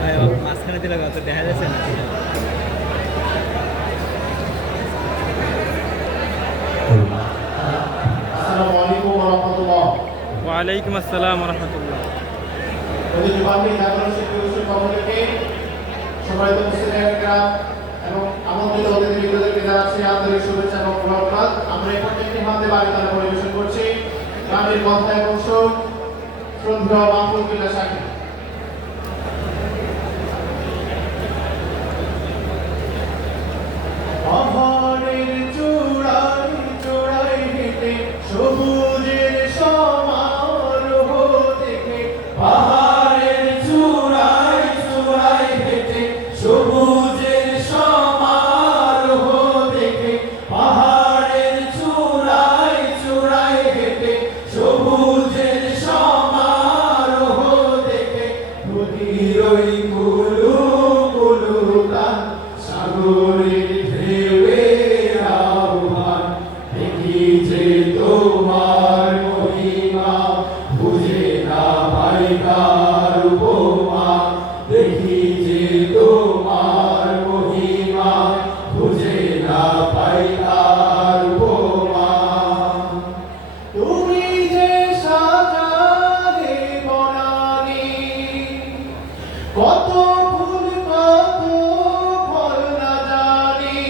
মাঝখানে দিলে কত দেখা যাচ্ছে না। আসসালামু আলাইকুম ওয়া রাহমাতুল্লাহ। ওয়ালাইকুম আসসালাম ওয়া রাহমাতুল্লাহ। ঐতিহ্যবাহী জাগরণ শিল্পী উৎসব কমিটিকে সম্মানিত মুসলিমরা এবং আমন্ত্রিত অতিথিবৃন্দদেরকে জানাচ্ছি আন্তরিক শুভেচ্ছা এবং মোবারকবাদ। আমরা এখন একটি হাতে বাড়িতাল পরিবেশন করছি গানের কথা এবং সুর শ্রদ্ধেয় মাহফুজ বিল্লাহ শাকির। পাহাড়ের চূড়ায় চূড়ায় হেঁটে সবুজের সমারোহ দেখে, পাহাড়ের চূড়ায় চূড়ায় হেঁটে সবুজের সমারোহ দেখে, পাহাড়ের চূড়ায় চূড়ায় হেঁটে সবুজের সমারোহ দেখে, নদীর ওই কুলু কুলু গান সাগরের ঢেউয়ের আহ্বান, দেখি যে তোমার মহিমা বুঝে না পাই কার উপমা, দেখি যে তোমার মহিমা বুঝে না পাই কার উপমা। তুমি যে সাজালে বনানী, কত ফুল কত ফল না জানি,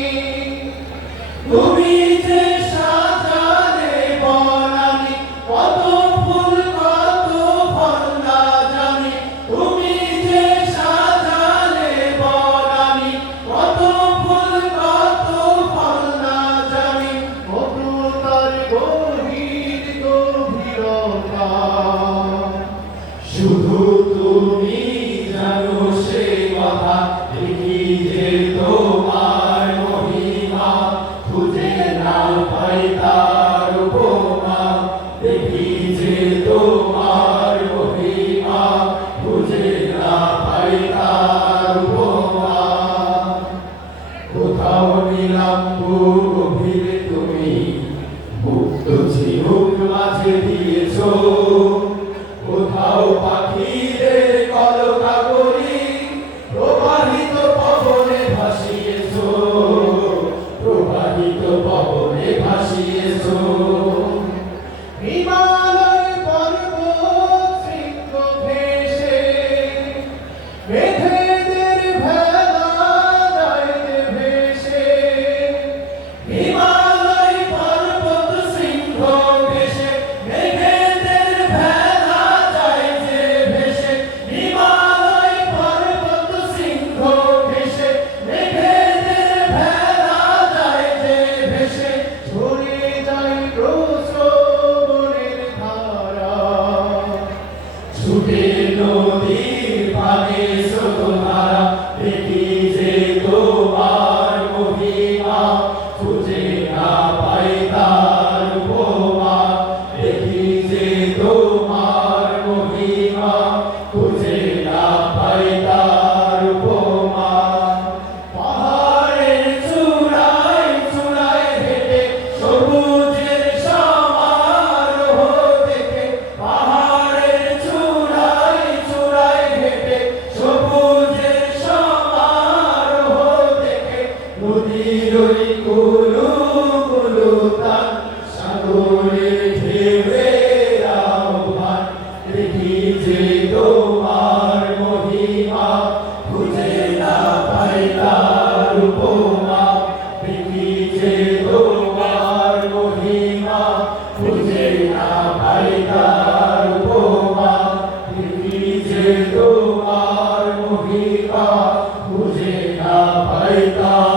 তুমি যে সাজালে বনানী, কত ফুল কত ফল না জানি, তুমি যে সাজালে বনানী, কত ফুল কত ফল না জানি, কত তার গভীর গভীরতা শুধু তুমি জানো সে কথা, দেখি যে তোমার মহিমা খুঁজে না পাই তার উপমা, দেখি যে তোমার মহিমা খুঁজে না পাই তার উপমা। কোথাও নিলাম গভীরে তুমি মুক্ত ঝিনুক মাঝে দিয়েছো, কোথাও পাখিদের কলকাকলি প্রবাহিত পবনে ভাসিয়েছো, প্রবাহিত পবনে ভাসিয়েছো। হিমালয় পর্বত শৃঙ্গ ঘেঁষে মেঘেদের ভেলা যাইতে ভেসে, হিমালয় পর্বত শৃঙ্গ ঘেঁষে মেঘেদের ভেলা যাইতে ভেসে, হিমালয় পর্বত শৃঙ্গ ঘেঁষে মেঘেদের ভেলা যাইতে ভেসে, ঝরে যায় প্রশ্রবণের ধারা, ছুটে নদীর পানে স্রোতধারা, দেখি যে তোমার মহিমা খুঁজে না পাই তার উপমা, দেখি যে তোমার মহিমা খুঁজে না পাই তার উপমা। পাহাড়ের চূড়ায় চূড়ায় হেঁটে সবুজের সমারোহ দেখে, পাহাড়ের চূড়ায় চূড়ায় হেঁটে সবুজের সমারোহ দেখে, নদীর ওই কুলু কুলু তান সাগরের ঢেউয়ের আহ্বান, দেখি যে তোমার মহিমা খুঁজে না পাই তার উপমা, দেখি যে তোমার মহিমা খুঁজে না পাই তার উপমা, দেখি যে তোমার মহিমা খুঁজে না পাই তার